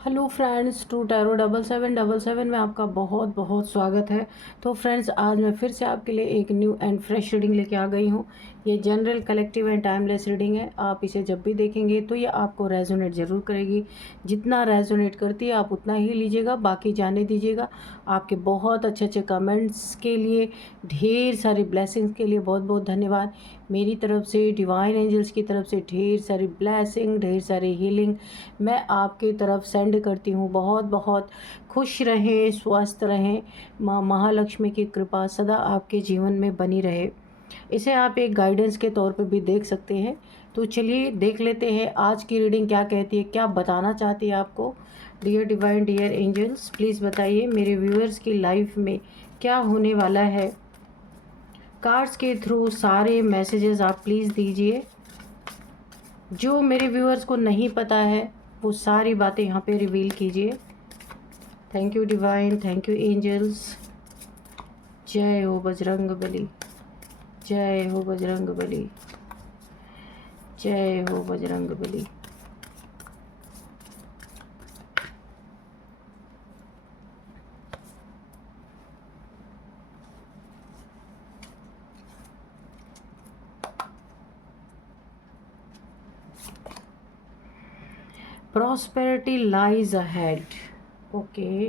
Hello friends, to tarot 7777 में आपका बहुत बहुत स्वागत है। तो फ्रेंड्स, आज मैं फिर से आपके लिए एक न्यू एंड फ्रेश रीडिंग लेके आ गई हूँ। ये general, collective and timeless reading है। आप इसे जब भी देखेंगे तो ये आपको रेजोनेट ज़रूर करेगी। जितना रेजोनेट करती है आप उतना ही लीजिएगा, बाकी जाने दीजिएगा। आपके बहुत अच्छे अच्छे कमेंट्स के लिए, ढेर सारी ब्लेसिंग्स के लिए बहुत बहुत धन्यवाद। मेरी तरफ से, डिवाइन एंजल्स की तरफ से ढेर सारी ब्लेसिंग, ढेर सारी हीलिंग मैं आपकी तरफ सेंड करती हूँ। बहुत बहुत खुश रहें, स्वस्थ रहें। माँ महालक्ष्मी की कृपा सदा आपके जीवन में बनी रहे। इसे आप एक गाइडेंस के तौर पे भी देख सकते हैं। तो चलिए देख लेते हैं आज की रीडिंग क्या कहती है, क्या बताना चाहती है आपको। Dear divine, dear angels, please बताइए मेरे व्यूअर्स की लाइफ में क्या होने वाला है। कार्ड्स के थ्रू सारे मैसेजेस आप प्लीज़ दीजिए। जो मेरे व्यूअर्स को नहीं पता है वो सारी बातें यहाँ पे रिवील कीजिए। Thank you divine, thank you angels. जय हो बजरंग बली, जय हो बजरंग बली, जय हो Bajrang Bali. Prosperity lies ahead. Okay,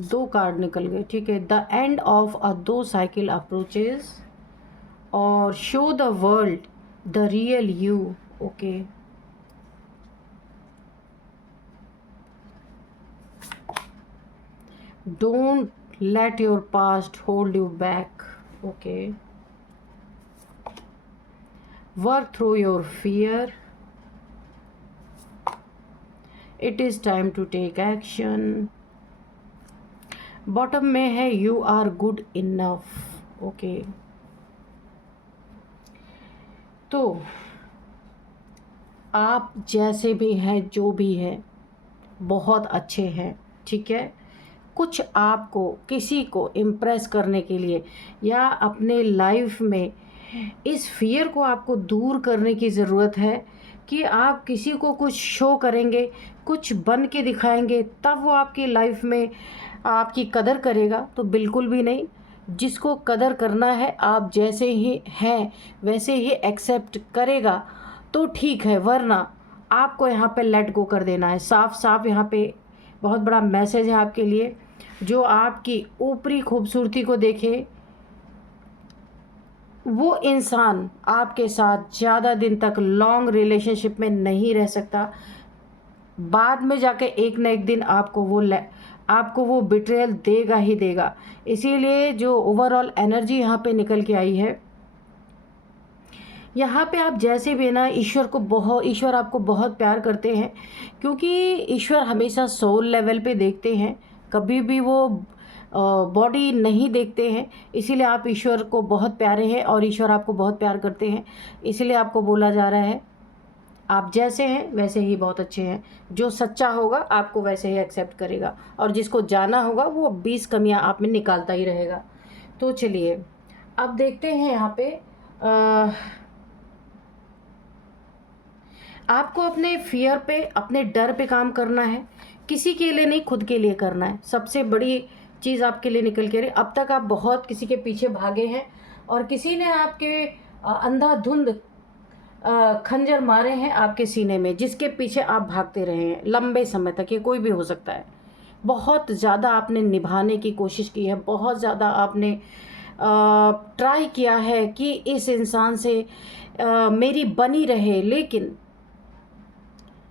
दो कार्ड निकल गए, ठीक है। द एंड ऑफ अ दो साइकिल अप्रोचेस और show the world the real you. Okay, don't let your past hold you back. Okay, work through your fear. It is time to take action. Bottom में है you are good enough. Okay, तो आप जैसे भी हैं, जो भी हैं, बहुत अच्छे हैं, ठीक है। कुछ आपको किसी को इम्प्रेस करने के लिए या अपने लाइफ में इस फियर को आपको दूर करने की ज़रूरत है कि आप किसी को कुछ शो करेंगे, कुछ बन के दिखाएंगे, तब वो आपकी लाइफ में आपकी कदर करेगा। तो बिल्कुल भी नहीं। जिसको कदर करना है, आप जैसे ही हैं वैसे ही एक्सेप्ट करेगा तो ठीक है, वरना आपको यहाँ पे लेट गो कर देना है। साफ साफ यहाँ पे बहुत बड़ा मैसेज है आपके लिए। जो आपकी ऊपरी खूबसूरती को देखे, वो इंसान आपके साथ ज़्यादा दिन तक लॉन्ग रिलेशनशिप में नहीं रह सकता। बाद में जाके एक ना एक दिन आपको वो बिट्रेयल देगा ही देगा। इसीलिए जो ओवरऑल एनर्जी यहाँ पे निकल के आई है, यहाँ पे आप जैसे भी ना, ईश्वर आपको बहुत प्यार करते हैं, क्योंकि ईश्वर हमेशा सोल लेवल पे देखते हैं, कभी भी वो बॉडी नहीं देखते हैं। इसीलिए आप ईश्वर को बहुत प्यारे हैं और ईश्वर आपको बहुत प्यार करते हैं। इसीलिए आपको बोला जा रहा है आप जैसे हैं वैसे ही बहुत अच्छे हैं। जो सच्चा होगा आपको वैसे ही एक्सेप्ट करेगा, और जिसको जाना होगा वो 20 कमियां आप में निकालता ही रहेगा। तो चलिए अब देखते हैं यहाँ पे आपको अपने फियर पे, अपने डर पे काम करना है। किसी के लिए नहीं, खुद के लिए करना है। सबसे बड़ी चीज़ आपके लिए निकल के रही। अब तक आप बहुत किसी के पीछे भागे हैं और किसी ने आपके अंधाधुंध खंजर मारे हैं आपके सीने में, जिसके पीछे आप भागते रहे हैं लंबे समय तक। ये कोई भी हो सकता है। बहुत ज़्यादा आपने निभाने की कोशिश की है, बहुत ज़्यादा आपने ट्राई किया है कि इस इंसान से मेरी बनी रहे, लेकिन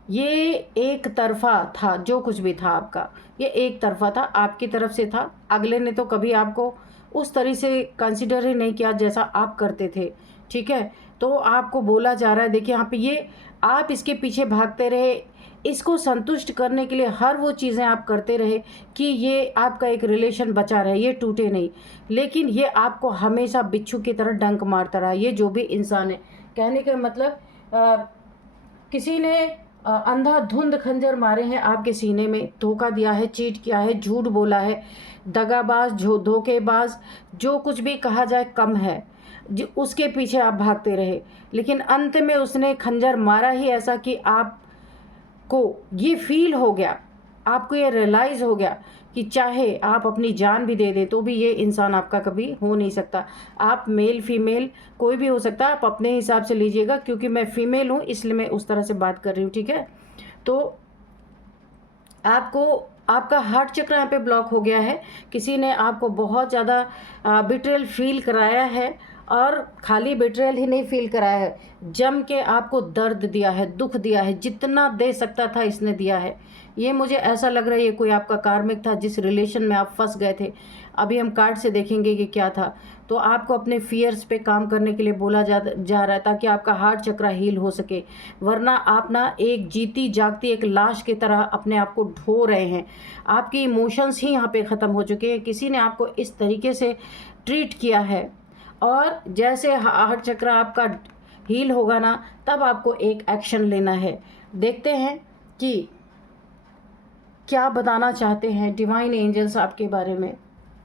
ये एक तरफा था। जो कुछ भी था आपका, ये एक तरफा था, आपकी तरफ से था। अगले ने तो कभी आपको उस तरह से कंसिडर ही नहीं किया जैसा आप करते थे, ठीक है। तो आपको बोला जा रहा है, देखिए यहाँ पे ये आप इसके पीछे भागते रहे, इसको संतुष्ट करने के लिए हर वो चीज़ें आप करते रहे कि ये आपका एक रिलेशन बचा रहे, ये टूटे नहीं। लेकिन ये आपको हमेशा बिच्छू की तरह डंक मारता रहा। ये जो भी इंसान है, कहने का मतलब किसी ने अंधाधुंध खंजर मारे हैं आपके सीने में, धोखा दिया है, चीट किया है, झूठ बोला है, दगाबाज, धोखेबाज, जो कुछ भी कहा जाए कम है। उसके पीछे आप भागते रहे, लेकिन अंत में उसने खंजर मारा ही ऐसा कि आप को ये फील हो गया, आपको ये रियलाइज़ हो गया कि चाहे आप अपनी जान भी दे दें तो भी ये इंसान आपका कभी हो नहीं सकता। आप मेल फीमेल कोई भी हो सकता है, आप अपने हिसाब से लीजिएगा, क्योंकि मैं फीमेल हूँ इसलिए मैं उस तरह से बात कर रही हूँ, ठीक है। तो आपको आपका हार्ट चक्र यहाँ पे ब्लॉक हो गया है, किसी ने आपको बहुत ज़्यादा बिट्रेयल फील कराया है, और खाली बिट्रेयल ही नहीं फील कराया है, जम के आपको दर्द दिया है, दुख दिया है, जितना दे सकता था इसने दिया है। ये मुझे ऐसा लग रहा है ये कोई आपका कार्मिक था जिस रिलेशन में आप फंस गए थे। अभी हम कार्ड से देखेंगे कि क्या था। तो आपको अपने फियर्स पे काम करने के लिए बोला जा रहा है ताकि आपका हार्ट चक्र हील हो सके, वरना आप ना एक जीती जागती एक लाश की तरह अपने आप को ढो रहे हैं। आपकी इमोशंस ही यहाँ पे ख़त्म हो चुके हैं, किसी ने आपको इस तरीके से ट्रीट किया है। और जैसे हार्ट चक्र आपका हील होगा ना, तब आपको एक एक्शन लेना है। देखते हैं कि क्या बताना चाहते हैं डिवाइन एंजल्स आपके बारे में,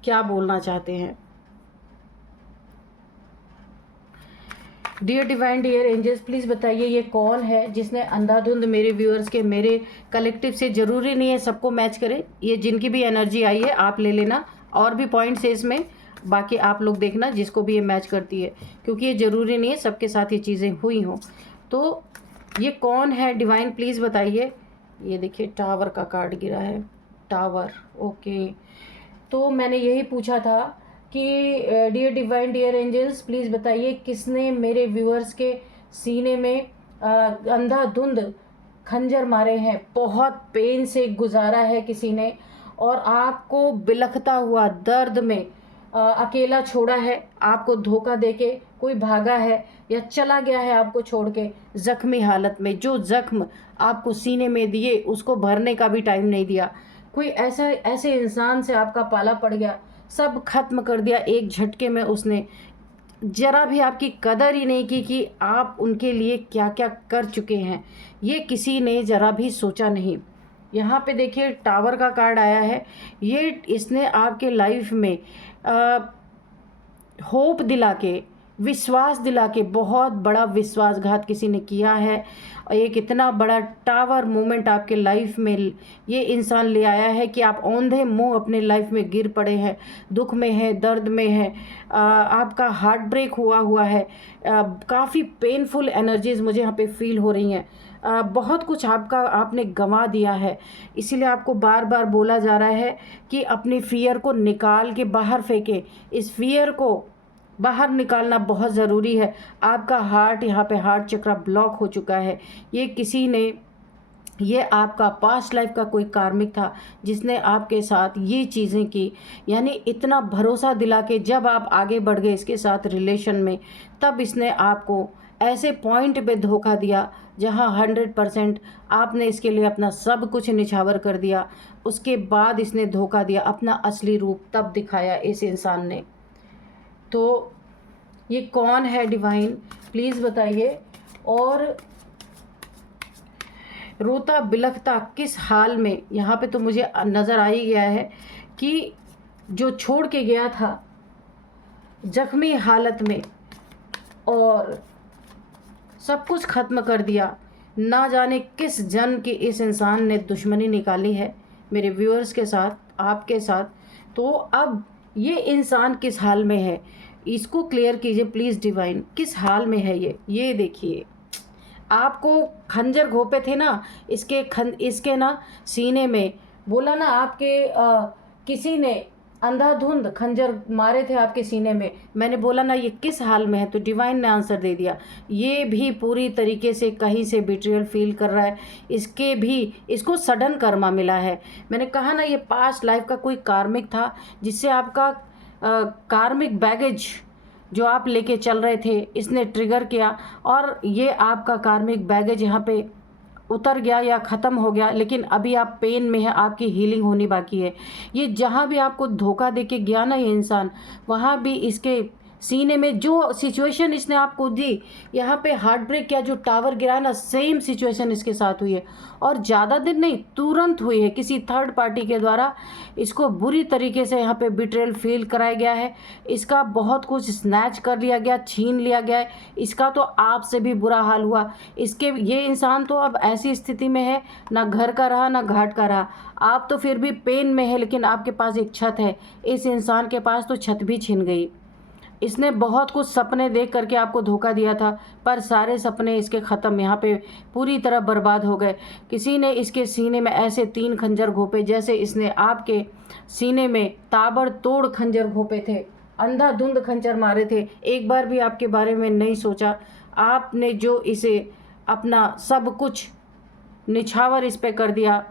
क्या बोलना चाहते हैं। Dear divine dear angels, please बताइए ये कौन है जिसने अंधाधुंध मेरे व्यूअर्स के, मेरे कलेक्टिव से, ज़रूरी नहीं है सबको मैच करे, ये जिनकी भी एनर्जी आई है आप ले लेना, और भी पॉइंट्स है इसमें, बाकी आप लोग देखना जिसको भी ये मैच करती है, क्योंकि ये ज़रूरी नहीं है सबके साथ ये चीज़ें हुई हों। तो ये कौन है डिवाइन, प्लीज़ बताइए। ये देखिए टावर का कार्ड गिरा है, टावर, ओके। तो मैंने यही पूछा था कि dear divine dear angels, please बताइए किसने मेरे व्यूअर्स के सीने में अंधाधुंध खंजर मारे हैं, बहुत पेन से गुजारा है किसी ने, और आपको बिलखता हुआ दर्द में अकेला छोड़ा है, आपको धोखा देके कोई भागा है या चला गया है आपको छोड़ के ज़ख्मी हालत में। जो ज़ख्म आपको सीने में दिए उसको भरने का भी टाइम नहीं दिया। कोई ऐसे इंसान से आपका पाला पड़ गया, सब खत्म कर दिया एक झटके में उसने, ज़रा भी आपकी कदर ही नहीं की कि आप उनके लिए क्या क्या कर चुके हैं, ये किसी ने ज़रा भी सोचा नहीं। यहाँ पे देखिए टावर का कार्ड आया है, ये इसने आपके लाइफ में होप दिला के, विश्वास दिला के, बहुत बड़ा विश्वासघात किसी ने किया है, और एक इतना बड़ा टावर मोमेंट आपके लाइफ में ये इंसान ले आया है कि आप औंधे मुंह अपने लाइफ में गिर पड़े हैं, दुख में है, दर्द में है, आपका हार्ट ब्रेक हुआ है, काफ़ी पेनफुल एनर्जीज़ मुझे यहाँ पे फील हो रही हैं, बहुत कुछ आपने गंवा दिया है। इसीलिए आपको बार बार बोला जा रहा है कि अपनी फियर को निकाल के बाहर फेंके, इस फियर को बाहर निकालना बहुत ज़रूरी है। आपका हार्ट, यहाँ पे हार्ट चक्र ब्लॉक हो चुका है। ये किसी ने, ये आपका पास्ट लाइफ का कोई कार्मिक था जिसने आपके साथ ये चीज़ें की, यानी इतना भरोसा दिला के जब आप आगे बढ़ गए इसके साथ रिलेशन में, तब इसने आपको ऐसे पॉइंट पे धोखा दिया जहाँ 100% आपने इसके लिए अपना सब कुछ निछावर कर दिया। उसके बाद इसने धोखा दिया, अपना असली रूप तब दिखाया इस इंसान ने। तो ये कौन है डिवाइन, प्लीज़ बताइए। और रोता बिलखता किस हाल में, यहाँ पे तो मुझे नज़र आ ही गया है कि जो छोड़ के गया था ज़ख्मी हालत में और सब कुछ ख़त्म कर दिया, ना जाने किस जन्म की इस इंसान ने दुश्मनी निकाली है मेरे व्यूअर्स के साथ, आपके साथ। तो अब ये इंसान किस हाल में है, इसको क्लियर कीजिए प्लीज़ डिवाइन, किस हाल में है ये देखिए, आपको खंजर घोंपे थे ना इसके ना सीने में, बोला ना आपके किसी ने अंधाधुंध खंजर मारे थे आपके सीने में, मैंने बोला ना ये किस हाल में है, तो डिवाइन ने आंसर दे दिया। ये भी पूरी तरीके से कहीं से बिट्रियल फील कर रहा है, इसको सडन कर्मा मिला है। मैंने कहा ना ये पास्ट लाइफ का कोई कार्मिक था जिससे आपका कार्मिक बैगेज जो आप लेके चल रहे थे इसने ट्रिगर किया, और ये आपका कार्मिक बैगेज यहाँ पे उतर गया या ख़त्म हो गया, लेकिन अभी आप पेन में है, आपकी हीलिंग होनी बाकी है। ये जहाँ भी आपको धोखा देके गया ना ये इंसान, वहाँ भी इसके सीने में जो सिचुएशन इसने आपको दी, यहाँ पे हार्ट ब्रेक किया, जो टावर गिरा है ना, सेम सिचुएशन इसके साथ हुई है और ज़्यादा दिन नहीं, तुरंत हुई है। किसी थर्ड पार्टी के द्वारा इसको बुरी तरीके से यहाँ पे बिट्रेल फील कराया गया है, इसका बहुत कुछ स्नैच कर लिया गया, छीन लिया गया है, इसका तो आपसे भी बुरा हाल हुआ। इसके ये इंसान तो अब ऐसी स्थिति में है, ना घर का रहा ना घाट का रहा। आप तो फिर भी पेन में है, लेकिन आपके पास एक छत है, इस इंसान के पास तो छत भी छिन गई। इसने बहुत कुछ सपने देख करके आपको धोखा दिया था, पर सारे सपने इसके ख़त्म, यहाँ पे पूरी तरह बर्बाद हो गए। किसी ने इसके सीने में ऐसे 3 खंजर घोंपे जैसे इसने आपके सीने में ताबड़तोड़ खंजर घोंपे थे, अंधाधुंध खंजर मारे थे। एक बार भी आपके बारे में नहीं सोचा। आपने जो इसे अपना सब कुछ निछावर इस पे कर दिया,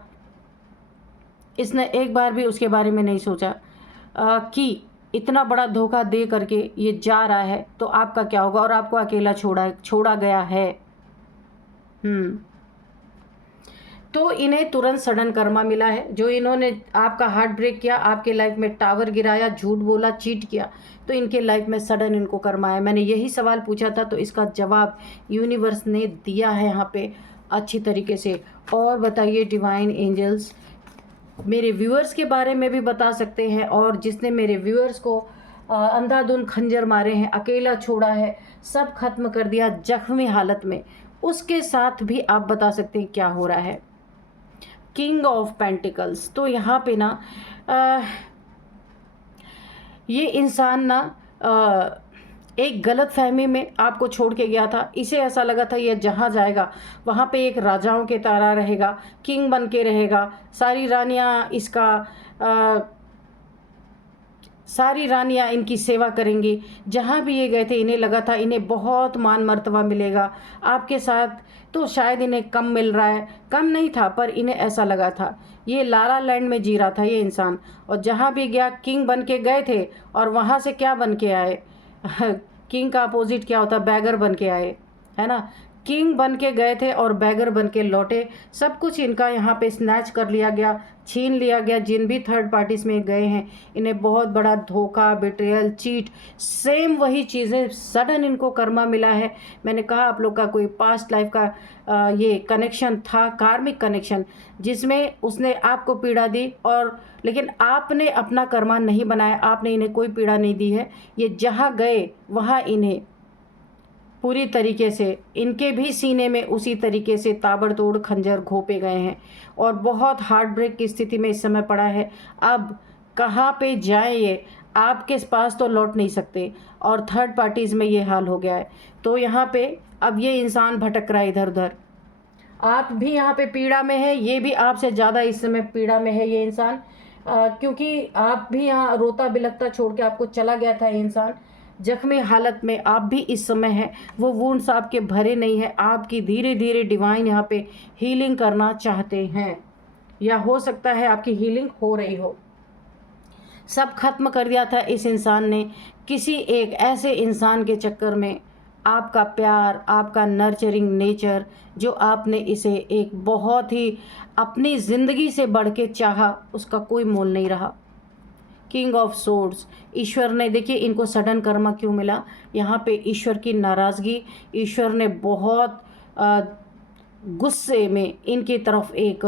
इसने एक बार भी उसके बारे में नहीं सोचा कि इतना बड़ा धोखा दे करके ये जा रहा है तो आपका क्या होगा, और आपको अकेला छोड़ा गया है। तो इन्हें तुरंत सडन कर्मा मिला है। जो इन्होंने आपका हार्ट ब्रेक किया, आपके लाइफ में टावर गिराया, झूठ बोला, चीट किया, तो इनके लाइफ में सडन इनको कर्मा है। मैंने यही सवाल पूछा था, तो इसका जवाब यूनिवर्स ने दिया है यहाँ पे अच्छी तरीके से। और बताइए डिवाइन एंजल्स, मेरे व्यूअर्स के बारे में भी बता सकते हैं, और जिसने मेरे व्यूअर्स को अंधाधुंध खंजर मारे हैं, अकेला छोड़ा है, सब खत्म कर दिया जख्मी हालत में, उसके साथ भी आप बता सकते हैं क्या हो रहा है। किंग ऑफ पेंटिकल्स, तो यहाँ पे ना ये इंसान ना एक गलत फहमी में आपको छोड़ के गया था। इसे ऐसा लगा था ये जहाँ जाएगा वहाँ पे एक राजाओं के तरह रहेगा, किंग बन के रहेगा, सारी रानियाँ इनकी सेवा करेंगी। जहाँ भी ये गए थे इन्हें लगा था इन्हें बहुत मान मर्तबा मिलेगा। आपके साथ तो शायद इन्हें कम मिल रहा है, कम नहीं था, पर इन्हें ऐसा लगा था। ये लाला लैंड में जी रहा था ये इंसान, और जहाँ भी गया किंग बन के गए थे, और वहाँ से क्या बन के आए किंग का अपोजिट क्या होता है, बैगर बन के आए, है ना। किंग बन के गए थे और बैगर बन के लौटे। सब कुछ इनका यहाँ पे स्नैच कर लिया गया, छीन लिया गया। जिन भी थर्ड पार्टीज में गए हैं इन्हें बहुत बड़ा धोखा, बिट्रेयल, चीट, सेम वही चीज़ें सडन इनको कर्मा मिला है। मैंने कहा आप लोग का कोई पास्ट लाइफ का ये कनेक्शन था, कार्मिक कनेक्शन, जिसमें उसने आपको पीड़ा दी, और लेकिन आपने अपना कर्मा नहीं बनाया, आपने इन्हें कोई पीड़ा नहीं दी है। ये जहाँ गए वहाँ इन्हें पूरी तरीके से इनके भी सीने में उसी तरीके से ताबड़तोड़ खंजर घोंपे गए हैं, और बहुत हार्ट ब्रेक की स्थिति में इस समय पड़ा है। अब कहाँ पे जाए ये, आपके पास तो लौट नहीं सकते, और थर्ड पार्टीज़ में ये हाल हो गया है। तो यहाँ पे अब ये इंसान भटक रहा है इधर उधर। आप भी यहाँ पे पीड़ा में है, ये भी आपसे ज़्यादा इस समय पीड़ा में है ये इंसान, क्योंकि आप भी यहाँ रोता बिलखता छोड़ के आपको चला गया था ये इंसान। जख्मी हालत में आप भी इस समय हैं, वो वुंड्स आपके भरे नहीं है, आपकी धीरे धीरे डिवाइन यहाँ पे हीलिंग करना चाहते हैं, या हो सकता है आपकी हीलिंग हो रही हो। सब खत्म कर दिया था इस इंसान ने किसी एक ऐसे इंसान के चक्कर में। आपका प्यार, आपका नर्चरिंग नेचर, जो आपने इसे एक बहुत ही अपनी ज़िंदगी से बढ़ के चाहा, उसका कोई मोल नहीं रहा। किंग ऑफ सोर्ड्स, ईश्वर ने, देखिए इनको सडन कर्मा क्यों मिला, यहाँ पे ईश्वर की नाराज़गी, ईश्वर ने बहुत गुस्से में इनकी तरफ एक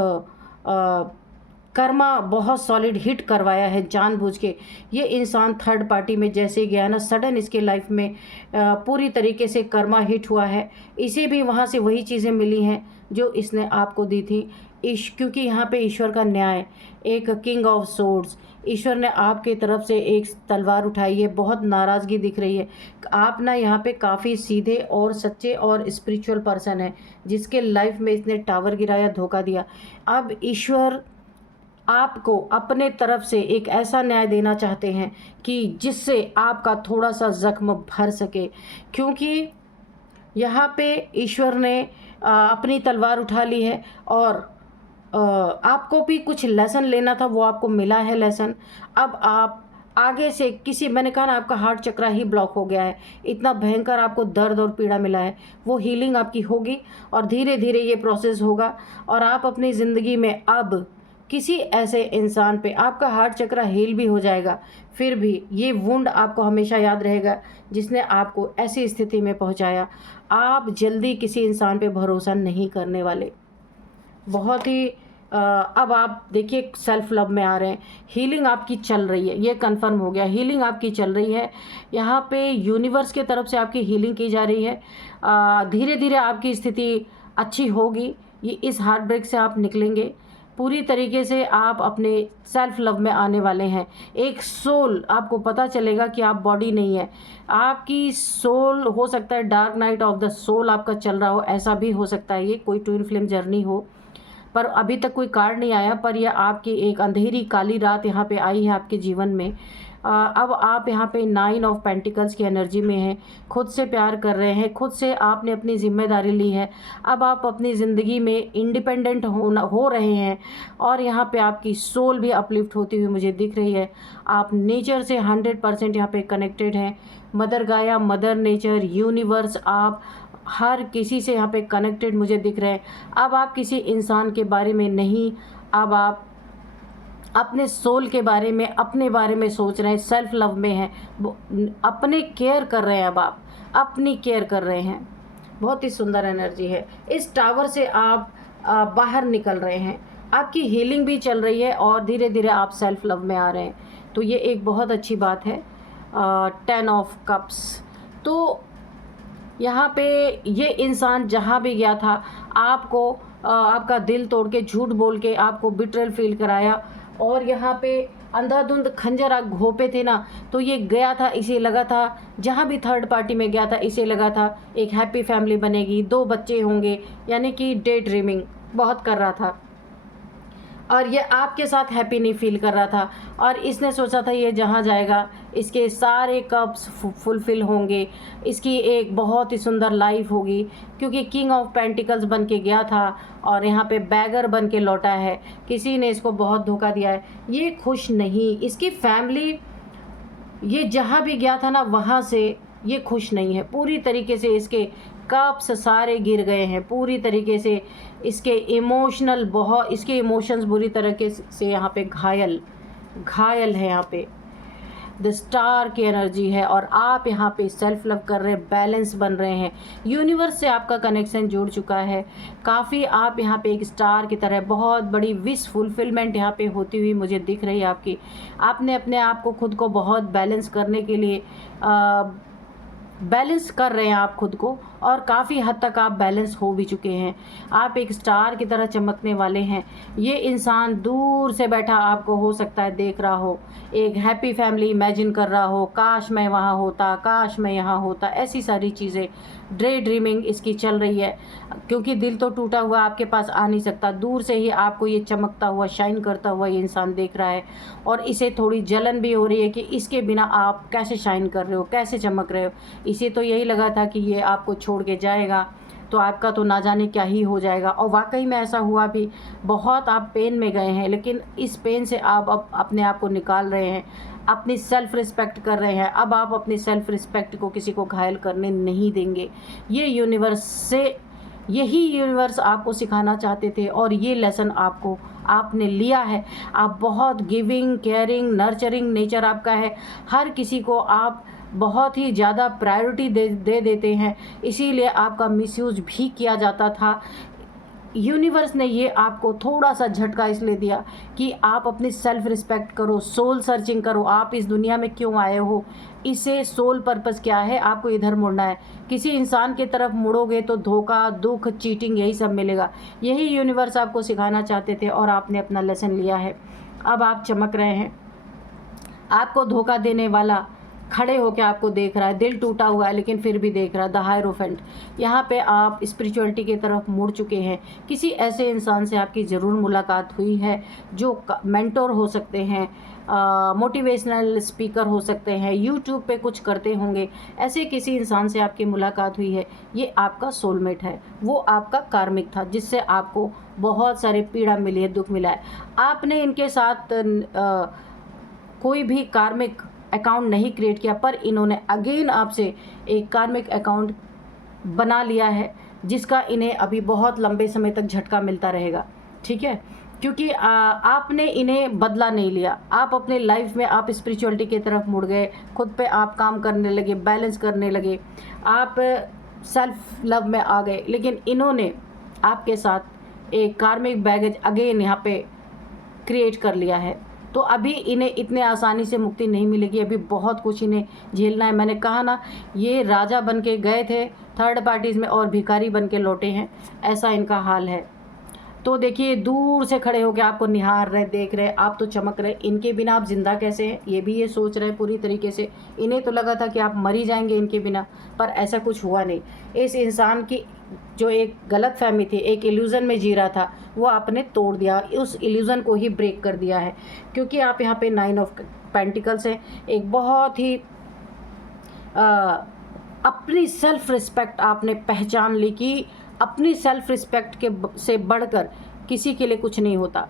कर्मा बहुत सॉलिड हिट करवाया है जानबूझ के। ये इंसान थर्ड पार्टी में जैसे गया ना, सडन इसके लाइफ में पूरी तरीके से कर्मा हिट हुआ है। इसे भी वहाँ से वही चीज़ें मिली हैं जो इसने आपको दी थी। क्योंकि यहाँ पे ईश्वर का न्याय, एक किंग ऑफ सोर्ड्स, ईश्वर ने आपके तरफ से एक तलवार उठाई है, बहुत नाराज़गी दिख रही है। आप ना यहाँ पे काफ़ी सीधे और सच्चे और स्पिरिचुअल पर्सन है, जिसके लाइफ में इसने टावर गिराया, धोखा दिया। अब ईश्वर आपको अपने तरफ से एक ऐसा न्याय देना चाहते हैं कि जिससे आपका थोड़ा सा जख्म भर सके, क्योंकि यहाँ पे ईश्वर ने अपनी तलवार उठा ली है, और आपको भी कुछ लेसन लेना था, वो आपको मिला है लेसन। अब आप आगे से किसी, मैंने कहा ना आपका हार्ट चक्रा ही ब्लॉक हो गया है, इतना भयंकर आपको दर्द और पीड़ा मिला है, वो हीलिंग आपकी होगी और धीरे धीरे ये प्रोसेस होगा, और आप अपनी ज़िंदगी में अब किसी ऐसे इंसान पे आपका हार्ट चक्र हील भी हो जाएगा, फिर भी ये वुंड आपको हमेशा याद रहेगा जिसने आपको ऐसी स्थिति में पहुंचाया। आप जल्दी किसी इंसान पे भरोसा नहीं करने वाले। बहुत ही अब आप देखिए सेल्फ लव में आ रहे हैं। हीलिंग आपकी चल रही है, ये कंफर्म हो गया, हीलिंग आपकी चल रही है। यहाँ पे यूनिवर्स की तरफ से आपकी हीलिंग की जा रही है। धीरे धीरे आपकी स्थिति अच्छी होगी। ये इस हार्ट ब्रेक से आप निकलेंगे। पूरी तरीके से आप अपने सेल्फ लव में आने वाले हैं। एक सोल, आपको पता चलेगा कि आप बॉडी नहीं है, आपकी सोल हो सकता है। Dark night of the soul आपका चल रहा हो, ऐसा भी हो सकता है। ये कोई ट्विन फ्लेम जर्नी हो, पर अभी तक कोई कार्ड नहीं आया, पर यह आपकी एक अंधेरी काली रात यहाँ पे आई है आपके जीवन में। अब आप यहाँ पे 9 ऑफ पेंटिकल्स की एनर्जी में हैं। खुद से प्यार कर रहे हैं, खुद से आपने अपनी जिम्मेदारी ली है। अब आप अपनी ज़िंदगी में इंडिपेंडेंट हो रहे हैं और यहाँ पे आपकी सोल भी अपलिफ्ट होती हुई मुझे दिख रही है। आप नेचर से 100% यहाँ पे कनेक्टेड हैं। मदर गाया, मदर नेचर, यूनिवर्स, आप हर किसी से यहाँ पे कनेक्टेड मुझे दिख रहे हैं। अब आप किसी इंसान के बारे में नहीं, अब आप अपने सोल के बारे में, अपने बारे में सोच रहे हैं, सेल्फ लव में हैं, अपने केयर कर रहे हैं। अब आप अपनी केयर कर रहे हैं। बहुत ही सुंदर एनर्जी है। इस टावर से आप बाहर निकल रहे हैं, आपकी हीलिंग भी चल रही है और धीरे धीरे आप सेल्फ लव में आ रहे हैं। तो ये एक बहुत अच्छी बात है। 10 ऑफ कप्स, तो यहाँ पे ये इंसान जहाँ भी गया था, आपको आपका दिल तोड़ के, झूठ बोल के आपको बिट्रेल फील कराया। और यहाँ पे अंधाधुंध खंजर आप घोपे थे ना, तो ये गया था, इसे लगा था, जहाँ भी थर्ड पार्टी में गया था इसे लगा था एक हैप्पी फैमिली बनेगी, 2 बच्चे होंगे, यानी कि डे ड्रीमिंग बहुत कर रहा था और ये आपके साथ हैप्पी नहीं फील कर रहा था। और इसने सोचा था ये जहाँ जाएगा इसके सारे कप्स फुलफ़िल होंगे, इसकी एक बहुत ही सुंदर लाइफ होगी, क्योंकि किंग ऑफ पेंटिकल्स बन के गया था और यहाँ पे बैगर बन के लौटा है। किसी ने इसको बहुत धोखा दिया है, ये खुश नहीं। इसकी फैमिली, ये जहाँ भी गया था ना वहाँ से ये खुश नहीं है। पूरी तरीके से इसके कप्स सारे गिर गए हैं, पूरी तरीके से इसके इसके इमोशंस बुरी तरीके से यहाँ पे घायल है। यहाँ पे द स्टार की एनर्जी है और आप यहाँ पे सेल्फ लव कर रहे हैं, बैलेंस बन रहे हैं। यूनिवर्स से आपका कनेक्शन जुड़ चुका है काफ़ी। आप यहाँ पे एक स्टार की तरह बहुत बड़ी विश फुलफिलमेंट यहाँ पे होती हुई मुझे दिख रही है आपकी। आपने अपने आप को, खुद को बहुत बैलेंस करने के लिए बैलेंस कर रहे हैं आप खुद को, और काफ़ी हद तक आप बैलेंस हो भी चुके हैं। आप एक स्टार की तरह चमकने वाले हैं। ये इंसान दूर से बैठा आपको हो सकता है देख रहा हो, एक हैप्पी फैमिली इमेजिन कर रहा हो, काश मैं वहाँ होता, काश मैं यहाँ होता, ऐसी सारी चीज़ें, डे ड्रीमिंग इसकी चल रही है। क्योंकि दिल तो टूटा हुआ आपके पास आ नहीं सकता, दूर से ही आपको ये चमकता हुआ, शाइन करता हुआ ये इंसान देख रहा है और इसे थोड़ी जलन भी हो रही है कि इसके बिना आप कैसे शाइन कर रहे हो, कैसे चमक रहे हो। इसे तो यही लगा था कि ये आपको छोड़ के जाएगा तो आपका तो ना जाने क्या ही हो जाएगा, और वाकई में ऐसा हुआ भी। बहुत आप पेन में गए हैं, लेकिन इस पेन से आप अब अपने आप को निकाल रहे हैं, अपनी सेल्फ़ रिस्पेक्ट कर रहे हैं। अब आप अपनी सेल्फ़ रिस्पेक्ट को किसी को घायल करने नहीं देंगे। ये यही यूनिवर्स आपको सिखाना चाहते थे और ये लेसन आपने लिया है। आप बहुत गिविंग, केयरिंग, नर्चरिंग नेचर आपका है। हर किसी को आप बहुत ही ज़्यादा प्रायोरिटी दे देते हैं, इसीलिए आपका मिसयूज़ भी किया जाता था। यूनिवर्स ने ये आपको थोड़ा सा झटका इसलिए दिया कि आप अपनी सेल्फ़ रिस्पेक्ट करो, सोल सर्चिंग करो। आप इस दुनिया में क्यों आए हो, इसे सोल पर्पस क्या है, आपको इधर मुड़ना है। किसी इंसान की तरफ मुड़ोगे तो धोखा, दुख, चीटिंग यही सब मिलेगा। यही यूनिवर्स आपको सिखाना चाहते थे और आपने अपना लेसन लिया है। अब आप चमक रहे हैं। आपको धोखा देने वाला खड़े होकर आपको देख रहा है, दिल टूटा हुआ है लेकिन फिर भी देख रहा है। द हायरोफेंट, यहाँ पे आप स्पिरिचुअलिटी की तरफ मुड़ चुके हैं। किसी ऐसे इंसान से आपकी ज़रूर मुलाकात हुई है जो मेंटोर हो सकते हैं, मोटिवेशनल स्पीकर हो सकते हैं, यूट्यूब पे कुछ करते होंगे। ऐसे किसी इंसान से आपकी मुलाकात हुई है। ये आपका सोलमेट है, वो आपका कार्मिक था जिससे आपको बहुत सारे पीड़ा मिली है, दुख मिला है। आपने इनके साथ कोई भी कार्मिक अकाउंट नहीं क्रिएट किया, पर इन्होंने अगेन आपसे एक कार्मिक अकाउंट बना लिया है जिसका इन्हें अभी बहुत लंबे समय तक झटका मिलता रहेगा। ठीक है, क्योंकि आपने इन्हें बदला नहीं लिया। आप अपने लाइफ में आप स्पिरिचुअलिटी की तरफ मुड़ गए, खुद पे आप काम करने लगे, बैलेंस करने लगे, आप सेल्फ लव में आ गए। लेकिन इन्होंने आपके साथ एक कार्मिक बैगेज अगेन यहाँ पे क्रिएट कर लिया है। तो अभी इन्हें इतने आसानी से मुक्ति नहीं मिलेगी, अभी बहुत कुछ इन्हें झेलना है। मैंने कहा ना, ये राजा बन के गए थे थर्ड पार्टीज़ में और भिखारी बन के लौटे हैं, ऐसा इनका हाल है। तो देखिए, दूर से खड़े होकर आपको निहार रहे, देख रहे, आप तो चमक रहे, इनके बिना आप जिंदा कैसे हैं, ये भी ये सोच रहे पूरी तरीके से। इन्हें तो लगा था कि आप मर ही जाएंगे इनके बिना, पर ऐसा कुछ हुआ नहीं। इस इंसान की जो एक गलत फहमी थी, एक इल्यूज़न में जी रहा था, वो आपने तोड़ दिया, उस इल्यूज़न को ही ब्रेक कर दिया है। क्योंकि आप यहाँ पे 9 ऑफ पेंटिकल्स हैं, एक बहुत ही अपनी सेल्फ रिस्पेक्ट आपने पहचान ली कि अपनी सेल्फ रिस्पेक्ट के से बढ़कर किसी के लिए कुछ नहीं होता।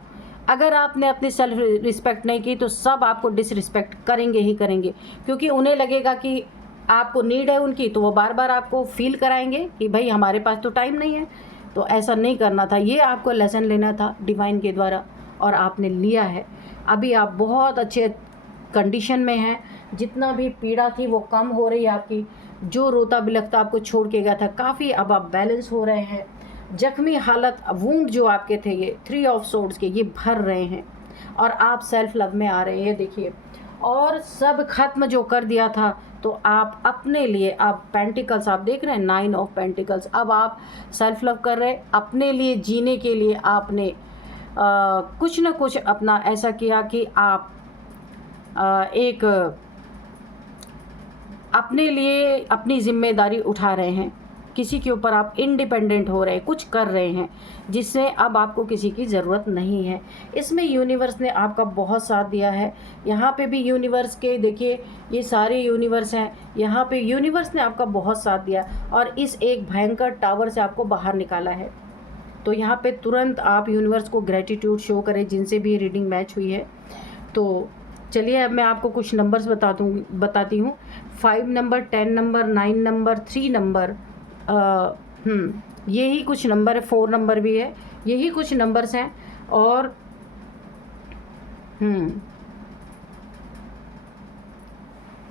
अगर आपने अपनी सेल्फ रिस्पेक्ट नहीं की तो सब आपको डिसरिस्पेक्ट करेंगे ही करेंगे, क्योंकि उन्हें लगेगा कि आपको नीड है उनकी, तो वो बार बार आपको फील कराएंगे कि भाई हमारे पास तो टाइम नहीं है। तो ऐसा नहीं करना था, ये आपको लेसन लेना था डिवाइन के द्वारा, और आपने लिया है। अभी आप बहुत अच्छे कंडीशन में हैं, जितना भी पीड़ा थी वो कम हो रही है आपकी। जो रोता बिलखता आपको छोड़ के गया था, काफ़ी अब आप बैलेंस हो रहे हैं। जख्मी हालत, वूंड जो आपके थे, ये 3 ऑफ सोर्ड्स के, ये भर रहे हैं और आप सेल्फ लव में आ रहे हैं, ये देखिए। और सब खत्म जो कर दिया था, तो आप अपने लिए, आप पेंटिकल्स आप देख रहे हैं, 9 ऑफ पेंटिकल्स, अब आप सेल्फ लव कर रहे हैं। अपने लिए जीने के लिए आपने कुछ ना कुछ अपना ऐसा किया कि आप एक अपने लिए अपनी जिम्मेदारी उठा रहे हैं, किसी के ऊपर आप इंडिपेंडेंट हो रहे हैं, कुछ कर रहे हैं जिससे अब आपको किसी की ज़रूरत नहीं है। इसमें यूनिवर्स ने आपका बहुत साथ दिया है। यहाँ पे भी यूनिवर्स के देखिए, ये सारे यूनिवर्स हैं, यहाँ पे यूनिवर्स ने आपका बहुत साथ दिया और इस एक भयंकर टावर से आपको बाहर निकाला है। तो यहाँ पे तुरंत आप यूनिवर्स को ग्रेटिट्यूड शो करें, जिनसे भी रीडिंग मैच हुई है। तो चलिए, अब मैं आपको कुछ नंबर्स बताती हूँ। 5 नंबर, 10 नंबर, 9 नंबर, 3 नंबर, यही कुछ नंबर है, 4 नंबर भी है, यही कुछ नंबर्स हैं। और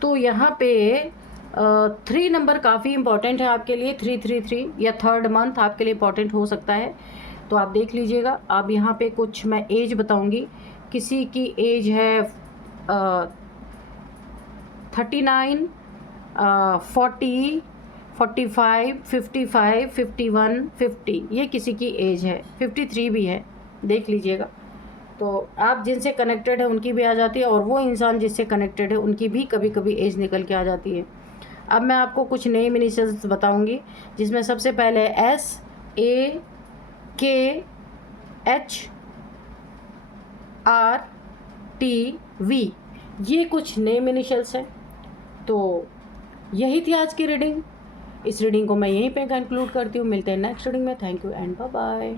तो यहाँ पे 3 नंबर काफ़ी इम्पॉर्टेंट है आपके लिए। 333 या थर्ड मंथ आपके लिए इम्पॉर्टेंट हो सकता है, तो आप देख लीजिएगा। अब यहाँ पे कुछ मैं एज बताऊँगी। किसी की एज है 39, 40, 45, 55, 51, 50, ये किसी की एज है। 53 भी है, देख लीजिएगा। तो आप जिनसे कनेक्टेड है उनकी भी आ जाती है, और वो इंसान जिससे कनेक्टेड है उनकी भी कभी कभी एज निकल के आ जाती है। अब मैं आपको कुछ नेम इनिशियल्स बताऊंगी, जिसमें सबसे पहले SAKHRTV, ये कुछ नेम इनिशियल्स हैं। तो यही थी आज की रीडिंग। इस रीडिंग को मैं यहीं पे कंक्लूड करती हूँ। मिलते हैं नेक्स्ट रीडिंग में। Thank you and bye bye.